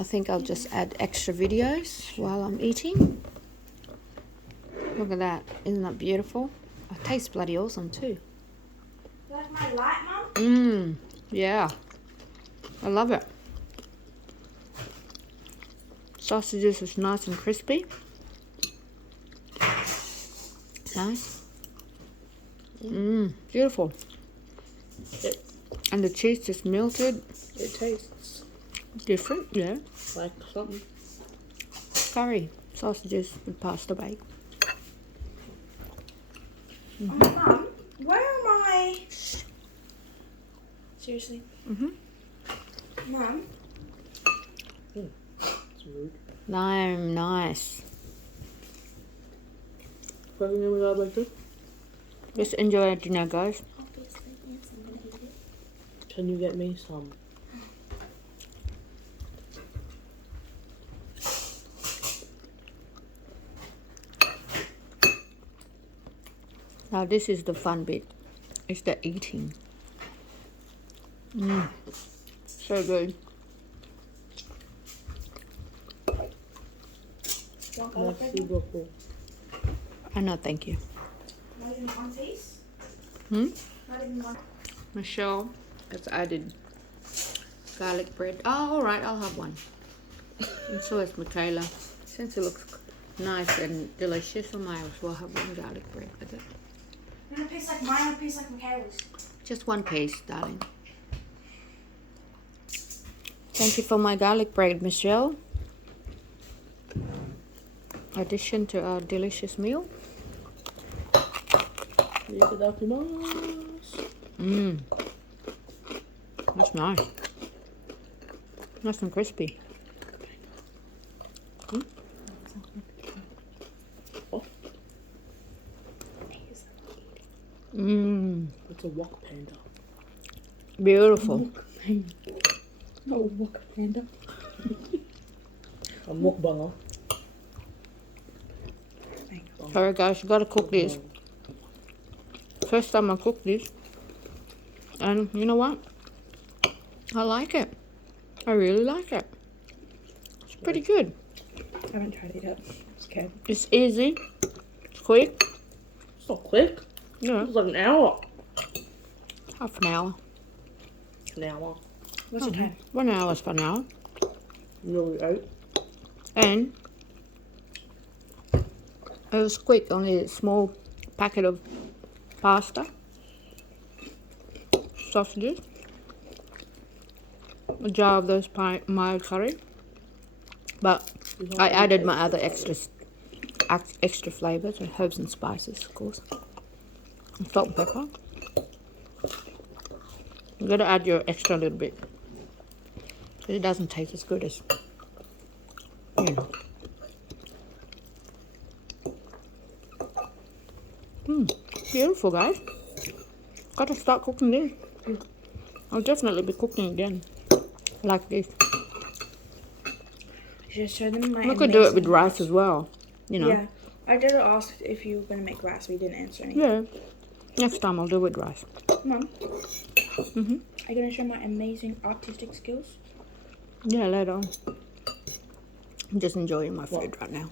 I think I'll just add extra videos while I'm eating. Look at that. Isn't that beautiful? It tastes bloody awesome too. You like my light, Mum? Mmm. Yeah. I love it. Sausages is nice and crispy. Nice. Mmm. Beautiful. And the cheese just melted. It tastes Different, yeah. like something. Curry. Sausages with pasta bake. Oh, Mum, where am I? Seriously? Mhm. Mum? It's rude. Nice. Pregnant with like this? Just enjoy it dinner, guys. Obviously, yes, I'm gonna eat it. Can you get me some? Now this is the fun bit. It's the eating. Mmm. So good. Want garlic bread? Merci beaucoup. I know, thank you. Not even one piece? Hmm? Not even one. Michelle has added garlic bread. Oh, alright, I'll have one. And so has Michaela. Since it looks nice and delicious, I might as well have one garlic bread with it. You want a piece like mine or a piece like Michaela's? Just one piece, darling. Thank you for my garlic bread, Michelle. Addition to our delicious meal. Mmm. That's nice. Nice and crispy. Mm. Mmm. It's a wok panda. Beautiful. No wok panda. A mukbanger. Sorry guys, you gotta cook this. First time I cooked this. And you know what? I like it. I really like it. It's pretty good. I haven't tried it yet. I'm scared. It's easy. It's quick. It's not quick. Yeah. It's like an hour. Half an hour. An hour. What's the time? 1 hour is for an hour. Nearly 8. And it was quick, only a small packet of pasta, sausages, a jar of those mild curry, but I added my other extra flavors, and herbs and spices, of course, and salt and pepper. You gotta add your extra little bit, because it doesn't taste as good as, you know. Beautiful, guys. Gotta start cooking this. I'll definitely be cooking again like this. You should show them my We could do it with amazing rice as well, you know. Yeah. I did ask if you were going to make rice, but you didn't answer anything. Yeah. Next time I'll do it with rice. Mum, Mhm. are you going to show my amazing artistic skills? Yeah, later on. I'm just enjoying my food right now.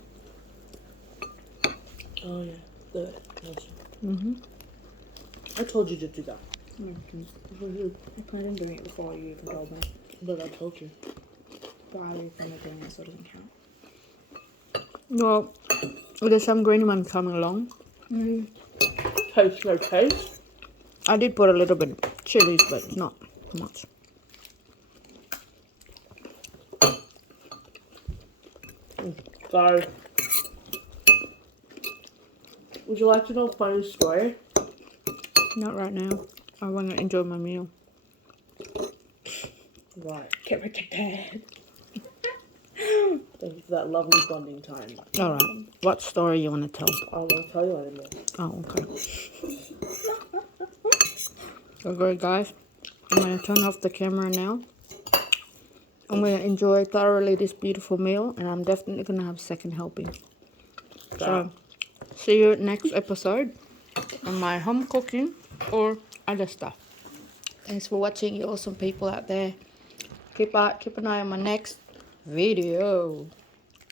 Oh yeah. The Mhm. I told you to do that. I planned on doing it before you even told me. But I told you. But I was going to doing it, so it doesn't count. Well, there's some green one coming along. Taste no taste. I did put a little bit of chilies, but not much. So, would you like to know a funny story? Not right now. I want to enjoy my meal. Right. Get protected. Thank you for that lovely bonding time. All right. What story you want to tell? I won't tell you anymore. Oh, okay. Okay, guys. I'm going to turn off the camera now. I'm going to enjoy thoroughly this beautiful meal, and I'm definitely going to have a second helping. So, see you next episode on my home cooking or other stuff. Thanks for watching, you awesome people out there. Keep an eye on my next video.